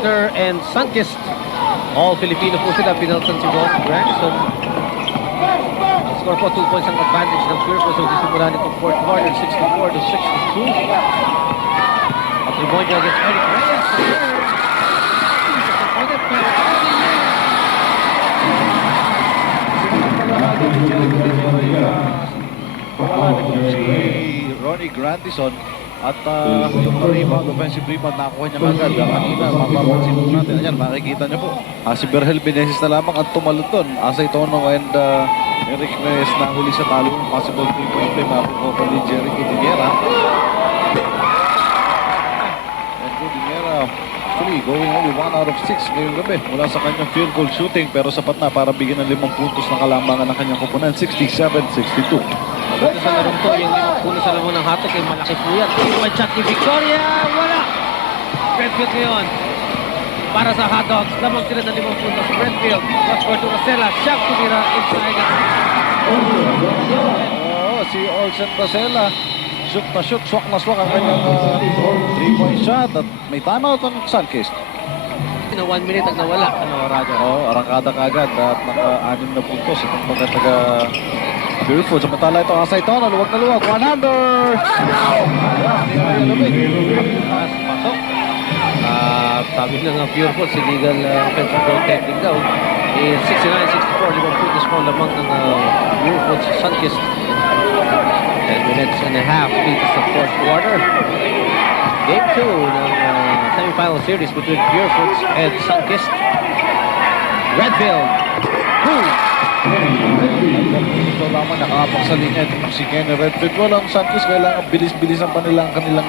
quarter, and Sunkist. All Filipino po sila. Pinalsan si Boss Granson. Ang score po, 2 points ang advantage ng Pure. So, disimula nitong fourth quarter, 64-62. At Rimonia against Eric Reyes. Si Ronnie Grandison at yung rebound, offensive rebound, nakuha niya agad. Kanina, mapapansin po natin. Ayan, makikita niyo po. Si Berhel Meneses na lamang ang tumalon doon. Asay Tono and Eric Reyes na huli sa talo. Possible 3-point play, mapukopan ni Jericho Dinera. Jericho Dinera, actually, going only 1 out of 6 ngayong gabi. Mula sa kanyang field goal shooting, pero sapat na para bigyan ng 5 puntos na kalambangan ng kanyang kupunan. 67-62. Dito sa larong to, yung 5 puntos sa lamang ng hatok ay malaki po yan. May shot ni Victoria, wala! Brentfield ngayon. Para sa Hotdogs, lamang sila ng 5 puntos. Brentfield, cross court to Rosella, siyang tumira inside. Si Olsen Rosella, shoot na shoot, swak na swak ang kanyang 3-point shot. At may timeout ang Sunkist. Na 1 minute ang nawala, Roger? Arangkada kagad at naka-6 na puntos. Itong mga taga Purefoot. Samantala ito, Asay Tono, luwag na luwag. 100! Pasok. Sabi ng Purefoot, si legal offensive goaltending daw. Is 69-64, 5 puntos po lamang ng Purefoot sa Sunkist. 10 minutes and a half dito sa fourth quarter. Game 2 ng semifinal series between Purefoot and Sunkist. Redfield. Ito lamang nakakapang sa linya. Si Kenny Redfield. Walang Sunkist, kailangan bilis-bilisan pa nila ang kanilang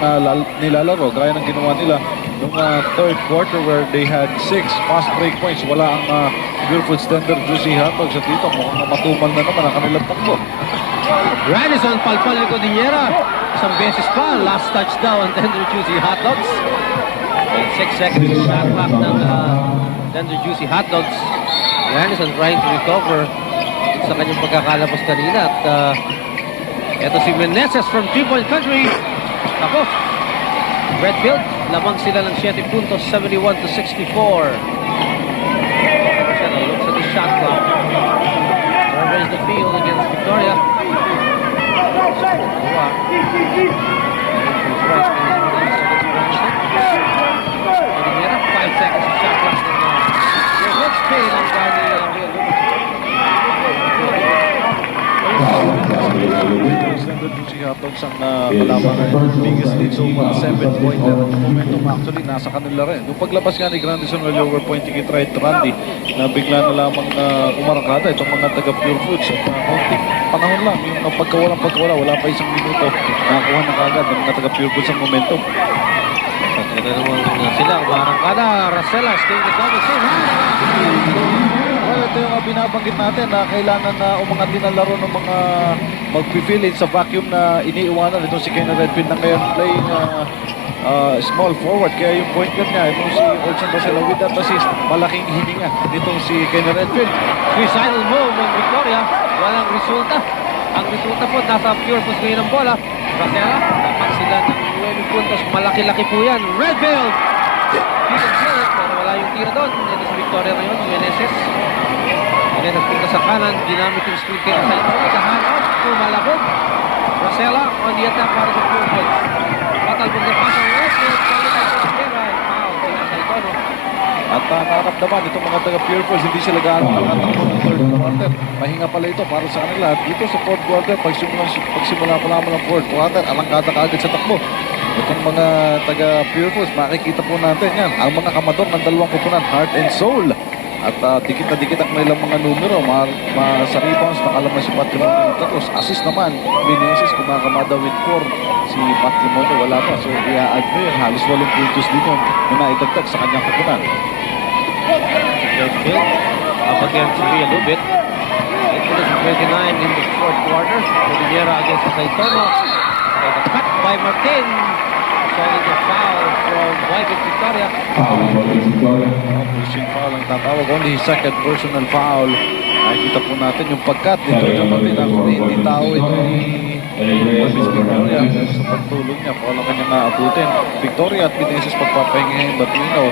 nilalaro. Gaya ng ginawa nila noong third quarter where they had 6 fast break points. Wala ang Purefoot standard juicy hotdogs. At dito mukhang matumal na naman ang kanilang takbo. Granison, palpal ni Cordillera. Isang beses pa, last touchdown ang Tender Juicy Hotdogs. And 6 seconds to shot clock ng Tender Juicy Hotdogs. Granison trying to recover sa kanyang pagkakalabos kanina. At eto si Meneses from 3-point country. Ako, Redfield, lamang sila ng 7 puntos, 71-64. Looks at the shot clock. Surveys the field against Victoria. Cordillera, 5 seconds of shot clock. Let's pay lang gani Standard juicy hotdogs ang kalaban ng biggest lead so far, 7-pointer. Momentum actually nasa kanila rin. Nung paglabas nga ni Grandison ng lower point, ikitry Randy na bigla na lamang umarangkada itong mga taga Purefoot. At konting panahon lang, yung pagkawala, wala pa 1 minuto, nakakuha na kagad ng mga taga Purefoot sa momentum. Ito naman sila, umarangkada. Rosella, staying the double save. Well, ito yung binabanggit natin na kailangan na umangat din ang laro ng mga mag-fill in sa vacuum na iniiwanan. Ito si Kenny Redfield na ngayon playing small forward. Kaya yung point guard niya, itong si Olsen Rosella with that assist, malaking hininga nitong si Kenny Redfield. Suicidal move ng Victoria. Walang resulta. Ang resulta po, nasa Purefoot ngayon ang bola. Rosella, dapat sila ng 9 puntos. Malaki-laki po yan. Redfield! Pero wala yung tira doon. Ito si Victoria ngayon, Meneses. Meneses punta sa kanan. Ginamit yung screen kaya sa ito. Dahan off. Tumalabog. Rosella on the attack para sa Purefoot. Patalbog na pasang Redfield. Kalit ay Cordillera. Foul. Kaya sa ito, no? At nakaramdaman itong mga taga Purefoot, hindi sila gaano nakatakbo ng third quarter. Mahinga pala ito para sa kanila. At dito sa fourth quarter, pagsimula pa naman ng fourth quarter, arangkada kaagad sa takbo. Itong mga taga Purefoot, makikita po natin yan. Ang mga kamador ng dalawang kupunan, Heart and Soul. At dikit na dikit ang kanilang mga numero. Sa rebounds, nakalaman si Patrimonio Tatos. Assist naman, Meneses, kumakamada with 4. Si Patrimonio wala pa. So, i-add mo yun. Halos 8 puntos din yun na naitagtag sa kanyang kupunan. Redfield up against a little bit. 8 minutes and 29 in the fourth quarter. Cordillera against Saitono. The cut by Martin. Showing the foul from White Victoria. Pushing foul ang tatawag. Only his second personal foul. Nakikita po natin yung pagkat ni Jojo Martin. Actually, hindi tao ito ni Miss Victoria sa pagtulong niya kung ano kanyang aabutin. Victoria at Meneses pagpapahinga ngayon Batino.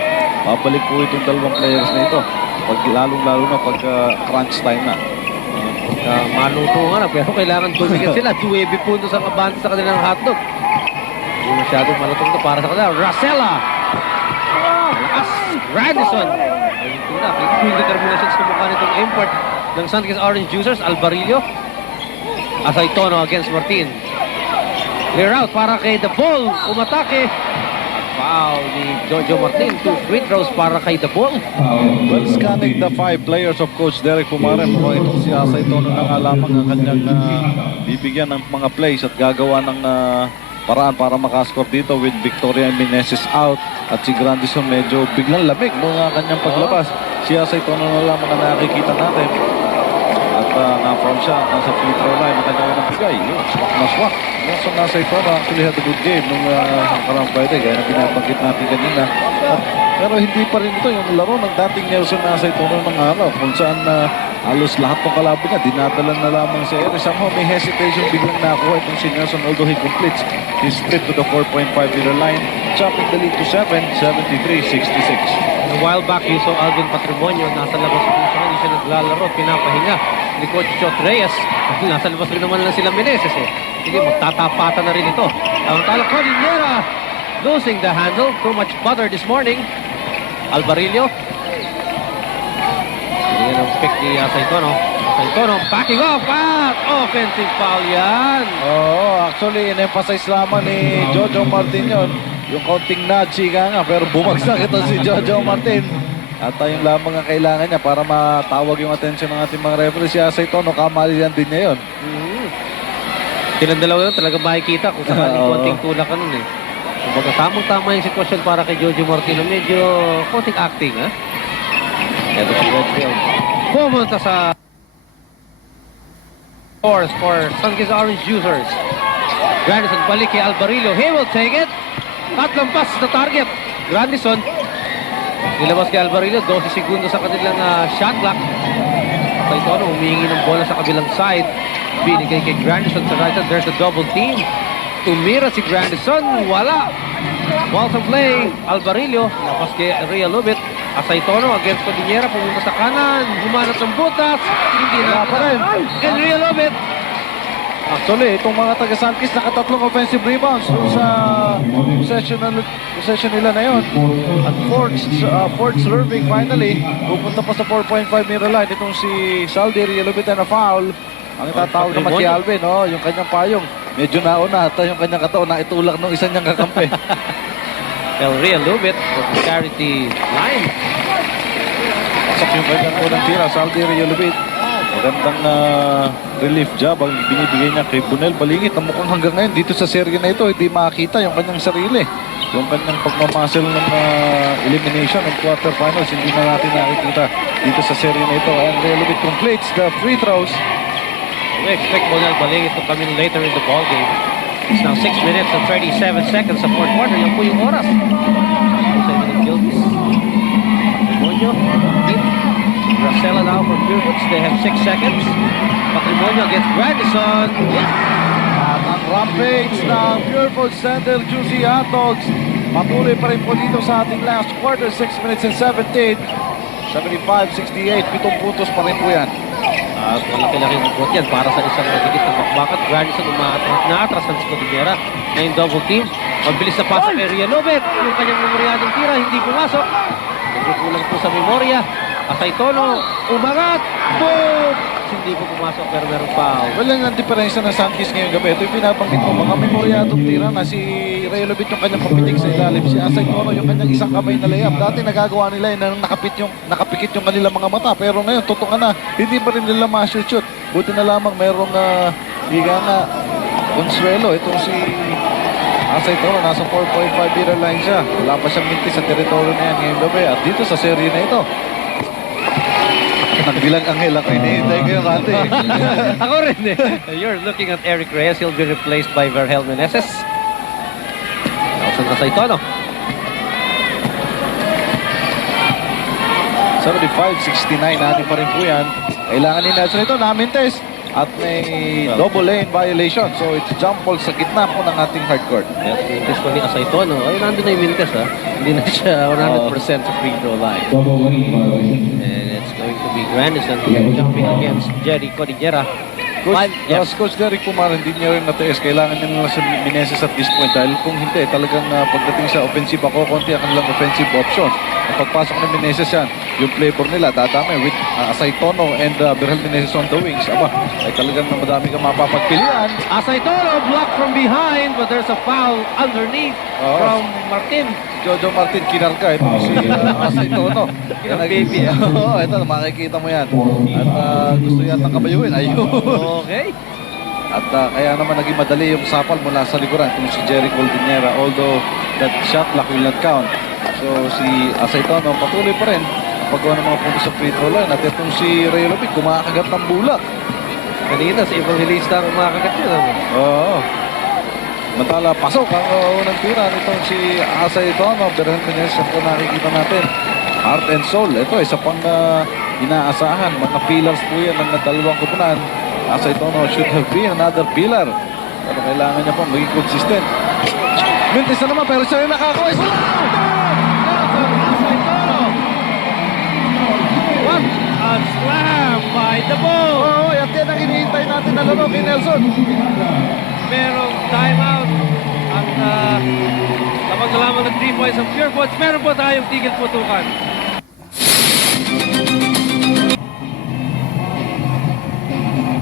Babalik po itong dalawang players na ito. Lalong-lalo na pag crunch time na. Maluto nga na, pero kailangan tumigan sila. 2 puntos ang abante sa kanilang hotdog. Hindi masyadong malutong to para sa kanila. Racela! Malakas! Grandison! Ayun po na, yung determination sa mukha nitong import ng Santos Orange Juicers, Alvarillo. Asaytono against Martin. Clear out para kay The Bull. Umatake. Foul ni Jojo Martin. 2 free throws para kay The Bull. Well, scanning the 5 players of Coach Derek Pumare, mukhang itong si Asay Tono na nga lamang ang kanyang bibigyan ng mga plays at gagawa ng paraan para makascore dito with Victoria and Meneses out at si Grandison medyo biglang lamig nung kanyang paglabas. Si Asay Tono na lamang ang nakikita natin at na-foul siya nasa free throw line ng kanyang unang bigay. Naswak. Nelson Asay Tono actually had a good game nung nakarang Friday gaya na binabanggit natin kanina. Pero hindi pa rin ito yung laro ng dating Nelson Asay Tono ng araw kung saan halos lahat ng kalaban niya dinadala na lamang sa ere. Somehow may hesitation biglang nakuha itong si Nelson although he completes his trip to the 4.5-meter line, chopping the lead to 7, 73-66. A while back, you saw Alvin Patrimonio. Nasa labas po siya. Hindi siya naglalaro. Pinapahinga ni Coach Chot Reyes. Nasa labas rin naman lang sila Meneses eh. Sige, magtatapatan na rin ito. Ang tala Cordillera losing the handle. Too much butter this morning. Alvarillo. Yan ang pick ni Asaytono. Asaytono backing off at offensive foul yan. Actually, in-emphasize lamang ni Jojo Martin yun. Yung konting nudge nga, pero bumagsak ito si Jojo Martin. At yung lamang ang kailangan niya para matawag yung atensyon ng ating mga referee. Si Asay Tono, kamali yan din niya yun. Silang dalawa yun, talaga makikita kung sakaling konting tulak ka nun eh. Kumbaga, tamang-tama yung sitwasyon para kay Jojo Martino. Medyo konting acting, ha? Ito si Redfield. Pumunta sa scores for Santos Orange Juicers. Grandison balik kay Alvarillo. He will take it. At lampas sa target. Grandison. Nilabas kay Alvarillo. 12 segundo sa kanilang shot clock. At ito humingi ng bola sa kabilang side. Binigay kay Grandison sa right side. There's a double team. Tumira si Grandison. Wala. Ball to play. Alvarillo. Lapas kay Ria Lubit. Asaytono against Cordillera. Pumunta sa kanan. Humanap ng butas. Hindi na pa rin. And Ria Lubit. Actually, itong mga taga-Sankis nakatatlong offensive rebounds doon sa possession nila na yun. At fourth serving finally, pupunta pa sa 4.5-meter line. Itong si Saldi Rielubita na foul. Ang itatawag naman si Alvin, yung kanyang payong. Medyo nauna at yung kanyang katawan na itulak ng isa niyang kakampi. El Rielubit from the charity line. Pasok yung kanyang unang tira, Saldi Rielubit. Magandang relief job ang binibigay niya kay Bunel Balingit na mukhang hanggang ngayon dito sa serye na ito hindi makita yung kanyang sarili. Yung kanyang pagmamasel ng elimination ng quarterfinals hindi na natin nakikita dito sa serye na ito. And Relubit completes the free throws. We expect Bunel Balingit to come in later in the ball game. It's now 6 minutes and 37 seconds sa fourth quarter. Yan po yung oras. Sa inyo ng Gilbis. Patrimonio. Racela now for Purewoods. They have 6 seconds. Patrimonio against Grandison. At ang rampage ng Purewoods Center Juicy Hot Dogs. Patuloy pa rin po dito sa ating last quarter. 6 minutes and 17. 75-68. 7 puntos pa rin po yan. At malaki-laki ng bot yan para sa isang nagigit ng bakbakat. Grandison umaatras ng Scudillera na yung double team. Mabilis na pasok kay Ria Lobet. Yung kanyang memoryadong tira hindi pumasok. Nagkukulang po sa memorya. Asaytono, umangat, boom! Hindi po pumasok pero meron foul. Well, ang diferensya ng Sankis ngayong gabi, ito yung pinabanggit ko, mga memoryadong tira na si Ray Lobit yung kanyang papitik sa ilalim, si Asaytono yung kanyang isang kamay na layup. Dati nagagawa nila yun na nakapikit yung kanilang mga mata, pero ngayon, totoo na, hindi pa rin nila ma-shoot. Buti na lamang merong higa na Consuelo, itong si Asaytono, nasa 4.5-meter line siya. Wala pa siyang minti sa teritoryo na yan ngayong gabi at dito sa serye na ito. Nagbilang anghel ako, hinihintay ko yung ate. Ako rin eh. You're looking at Eric Reyes. He'll be replaced by Verhel Meneses. Nelson Asaytono. 75-69 natin pa rin po yan. Kailangan ni Nelson ito, namintes. at may double lane violation. So it's jump ball sa gitna po ng ating hardcourt. Yes, Mintes po ni Asaytono. Ay, nandun na yung Mintes, ha? Hindi na siya 100% sa free throw line. And it's going to be Grandison jumping against Jerry Cordillera. Yes. Coach Derek Pumar, hindi niya rin natiis. Kailangan niya lang sa Meneses at this point dahil kung hindi, talagang pagdating sa offensive ako, konti ang kanilang offensive options. Ang pagpasok ng Meneses yan, yung flavor nila, dadami with Asaytono and Berhel Meneses on the wings. Aba, ay talagang madami kang mapapagpilian. Asaytono blocked from behind, but there's a foul underneath from Martin. Jojo Martin kinarga, ito si Asaytono. Yung baby, Oo, ito, makikita mo yan. At gusto yatang kabayuin. Ayun. Okay. At kaya naman naging madali yung sapal mula sa likuran kung si Jerry Cordillera, although that shot clock will not count. So si Asaytono patuloy pa rin paggawa ng mga puntos sa free throw line. At itong si Ray Lopez kumakagat ng bulak. Kanina sa Evangelista ang umakagat yun. Oo. Mantala, pasok ang unang tira nitong si Asaytono. Berhan Meneses ito nakikita natin. Heart and soul. Ito, isa pang inaasahan. Mga pillars po yan ng dalawang kupunan. Asaytono should have been another pillar. Pero kailangan niya pang maging consistent. Mintis na naman, pero siya yung nakakuha. What a slam by the ball! Oo, at yan ang hinihintay natin na laro kay Nelson. Merong timeout at kapag nalaman ng 3 points ng Pure Foods, meron po tayong tigil putukan.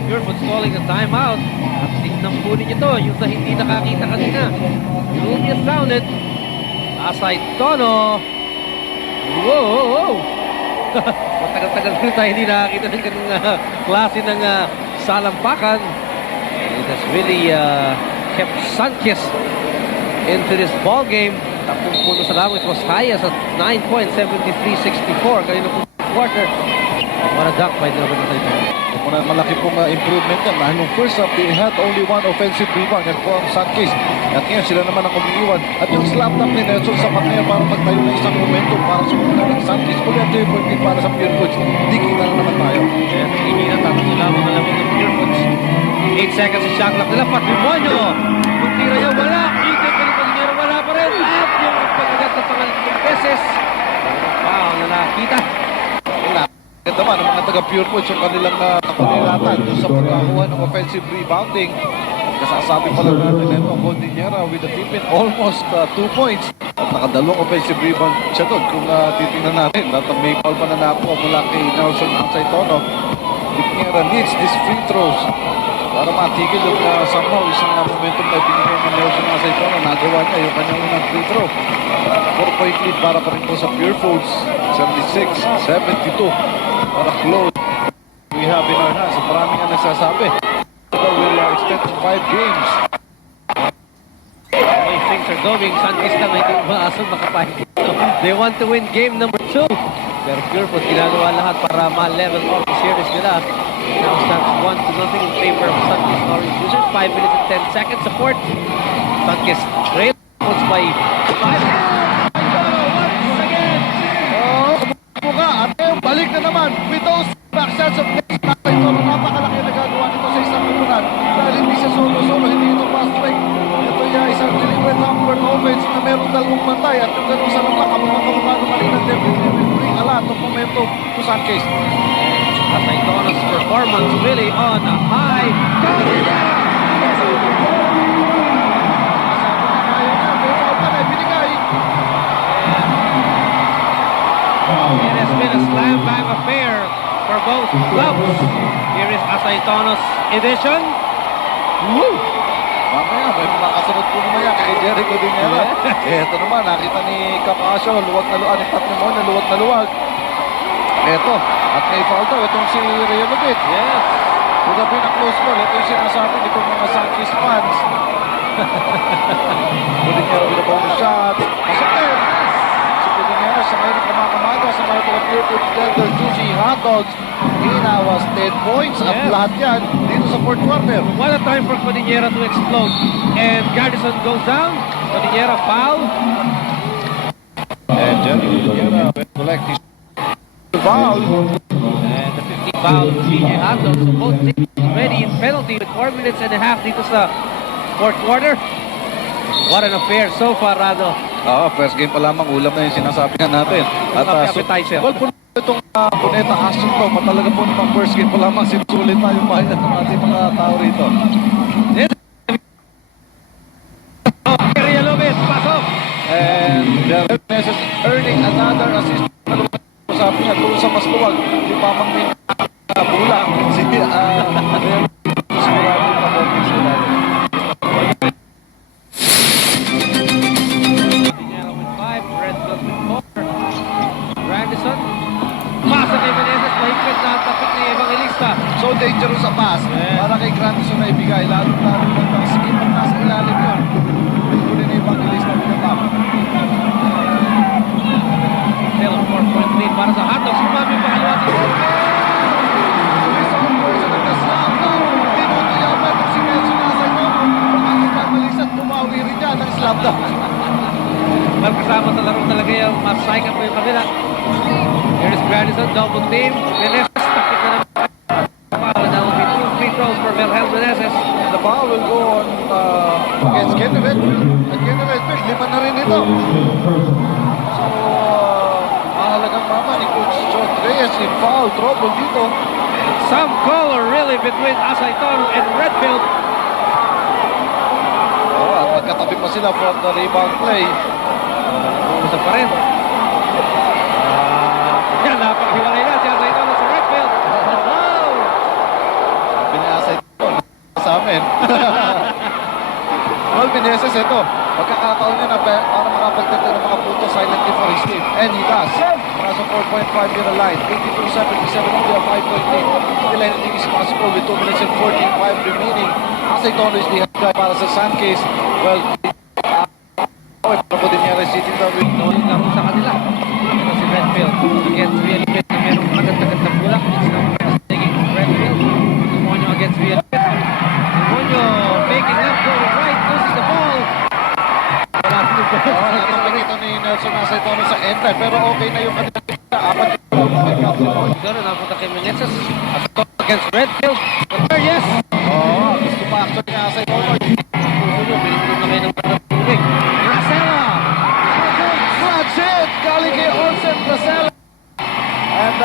Pure Foods calling a timeout. At tignan po ninyo to, yung sa hindi nakakita kanina. Julius sounded. Asaytono. Whoa! Matagal-tagal rin tayo hindi nakakita ng ganung klase ng salampakan. It has really kept Sanchez into this ball game. Tapos puno sa lang, it was high as at 9 points, 73-64. Kanina po quarter. What a dunk by the Asaytono. Malaki pong improvement yan. Dahil yung first half, they had only one offensive rebound. Yan po ang Sanchez. At ngayon, sila naman ang umiiwan. At yung slam dunk ni Nelson sapat na yan para magtayo ng isang momentum para sumunod ng Sanchez. Kung yan 3 point para sa Pure Foods, hindi kita na naman tayo. Kaya tingin na tatlo lamang ang lamang ng Pure Foods. 8 seconds sa shot clock nila. Patrimonio. Kung tira niya, wala. Ikot ka ni Palinero, wala pa rin. At yung pag-agat sa pangalit beses. Wow, nakakita. Ito naman, ang mga taga-Pure Foods, yung kanilang kapanilatan doon sa pagkakuha ng offensive rebounding. Kasasabi pala natin ito, Cordillera with the tip in almost 2 points. At nakadalawang offensive rebound siya doon. Kung titingnan natin, at may foul pa na nakuha mula kay Nelson Asaytono. Cordillera needs these free throws para matigil yung somehow isang momentum na binigay ni Nelson Asaytono. Nagawa niya yung kanyang unang free throw. 4-point lead para pa rin po sa Pure Foods. 76-72 para close. We have in our hands. Maraming ang nagsasabi. We'll extend to 5 games. The way things are going, Sanchez lang ay umaasal makapahit. They want to win game number 2. Pero Pure Foods ginagawa lahat para ma-level off the series nila. Now stands 1-0 in favor of Sanchez Orange Users. 5 minutes and 10 seconds support. Sanchez trail puts by 5. Balik na naman with those back shots of Nelson Asaytono. Napakalaki na gagawa nito sa isang kupunan. Dahil hindi siya solo-solo, hindi ito fast break. Ito yung isang deliberate upward offense na merong dalawang bantay. At yung ganun sa lamak, ang mga kamukano kanina, definitely will bring a lot of momentum to Sanchez. Asaytono's performance really on a high. It has been a slam bang affair for both clubs. Here is Asaytono's edition. Woo! Mamaya, may makasunod po naman yan kay Jerry Cordillera. Ito naman, nakita ni Capasio, luwag na luwag, ni Patrimonio, luwag na luwag. Ito, at may foul daw, itong si Ray Lopez. Yes. Would have been a close call. Ito yung sinasabi nitong mga Sanchez fans. Cordillera with a bonus shot. Pasok din. Si Cordillera sa ngayon kumakamada sa mga Pure Foods Denver Juicy Hot Dogs. Hinawas 10 points at Yes. lahat yan dito sa fourth quarter. What a time for Cordillera to explode. And Garrison goes down. Cordillera foul. And Jerry Cordillera will collect his foul. And the 55 foul CJ Hato. So both teams already in penalty with 4 minutes and a half dito sa fourth quarter. What an affair so far, Rado. First game pa lamang, ulam na yung sinasabi nga natin. At Appetizer. well, itong Cuneta Action to, matalaga po naman first game pa lamang, sinusulit na yung bahay ng ating mga tao rito. Area Lopez, pasok. And Real Meneses earning another assist. Sabi niya, tulo sa mas luwag, di pa mang may bula. Si Real sigurado yung paborting sila. Pinero with 5, Redfield with 4. Grandison. Pasa kay Meneses, mahigpit na ang tapik ni Evangelista. So dangerous sa pass. Para kay Grandison na ibigay. Lalo-lalo na sige pag nasa ilalim yun. Kunin ni Evangelista ng top. Still a 4-point lead para sa Hotdogs. Sumami pa kaliwa si Magkasama sa laro talaga yung masaykan po yung kabila. Here's Grandison, double team. Meneses, takip na naman. Foul, and that will be 2 free throws for Wilhelm Meneses. And the foul will go on against Kennevet. At Kennevet, lima na rin ito. So, mahalagang mama ni Coach George Reyes in foul trouble dito. Some color really between Asayton and Redfield. At magkatabi pa sila for the rebound play. Gusto pa rin. Yan, napakahiwalay na si Asayton at si Redfield. Oh! Binasay ito sa amin. Well, Meneses, ito. Magkakataon niya na para makapagtagdag ng mga puntos silently for his team. And he does. Nasa 4.5 minute line. 82-77 only a 5-point lead. Still anything is possible with 2 minutes and 45 remaining. Asayton is the guy para sa Sunkist. Well, para po din niya receiving the win. Noon laro sa kanila. Ito si Redfield. Against Real Pit na merong agad-agad na bulak. It's now press taking Redfield. Demonyo against Real Pit. Demonyo making left, going right. Loses the ball. Wala sa ball. Nakapagito ni Nelson Asayton sa end time. Pero okay na yung kanila. Apat yung Captain. Gano'n, napunta kay Meneses. Asayton against Redfield. But there, yes. Gusto pa actually nga Asayton. Binibigyan na kayo ng tubig. Gracela. That's it! Galing kay Olsen Gracela. And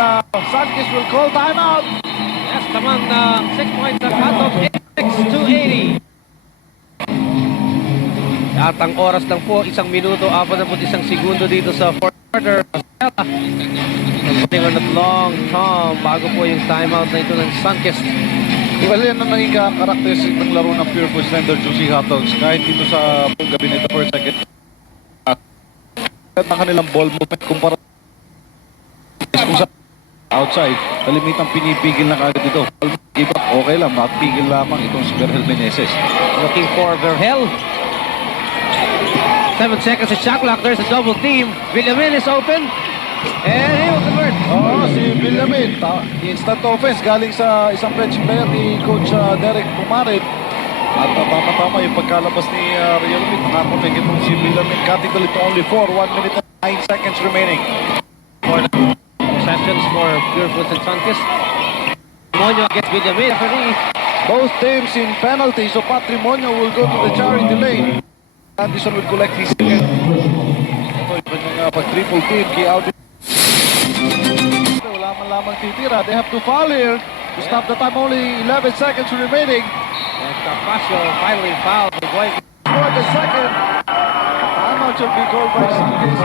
Sunkist will call timeout. Yes, tamang 6 points ang Hotdogs. 86-80. At ang oras lang po, 1 minuto, 41 segundo dito sa fourth quarter. Putting on that long tom bago po yung timeout na ito ng Sunkist. Well, yan ang naging karakteristik ng laro ng Pure Foods Slender Juicy Hotdogs. Kahit dito sa gabi nito for second. At ang kanilang ball movement kumpara kung sa outside, kalimitang pinipigil na kagad ito. Iba, okay lang, mapigil lamang itong si Berhel Meneses. Looking for Verhel. 7 seconds to shot clock. There's a double team. Villamin is open. And he will convert. Si Villamin, instant offense galing sa isang bench player ni Coach Derek Pumarin. At tama-tama yung pagkalabas ni Real Pit. Nakapamig itong si Villamin. Cutting the lead to only 1 minute and 9 seconds remaining. For exceptions for Pure Foods and Sunkist. Demonyo against Villamin. Referee. Both teams in penalty, so Patrimonio will go to the charity lane. Anderson will collect his second. Ito yung kanyang pag-triple team. Kay Alvin. Wala man lamang titira. They have to foul here to stop the time. Only 11 seconds remaining. And Capasio finally fouled. For the second. Timeout should be called by Sunkist.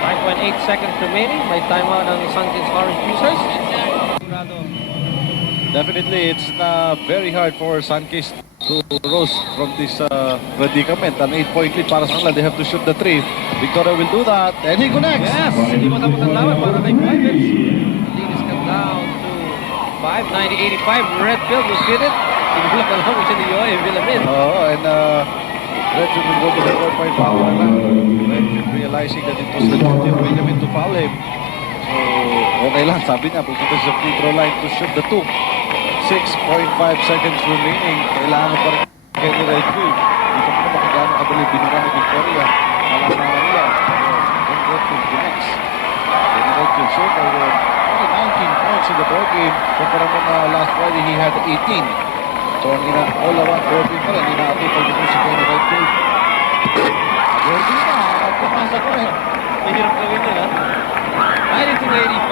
5.8 seconds remaining. May timeout ng Sunkist Orange Juicers. Definitely, it's very hard for Sunkist to rose from this predicament. An 8-point lead para sa kanila. They have to shoot the 3. Victoria will do that. And he connects. Yes! Hindi mo tapos ang laban para kay Private. Lead is cut down to 5. 90-85. Redfield was hit it. Tinulak na lang siya ni Yoy Villamin. And Redfield will go to the 4-point foul. Redfield realizing that it was the duty of Benjamin to foul him. So, okay lang. Sabi niya, pupunta sa free throw line to shoot the 2. 6.5 seconds remaining. Kailangan pa rin Kenny Redfield. Dito mo naman kung gaano kadali binura ni Victoria. Alam na nila. Then Redfield connects. Kenny Redfield shoot. 19 points in the ball game. Kumpara mo na last Friday, he had 18. So, ang all around Gordy pa rin. Inaatay pag ito si Tony Redfield. Gordy na, at pumasa ko rin. Mahirap gawin yun, ha? 92-84.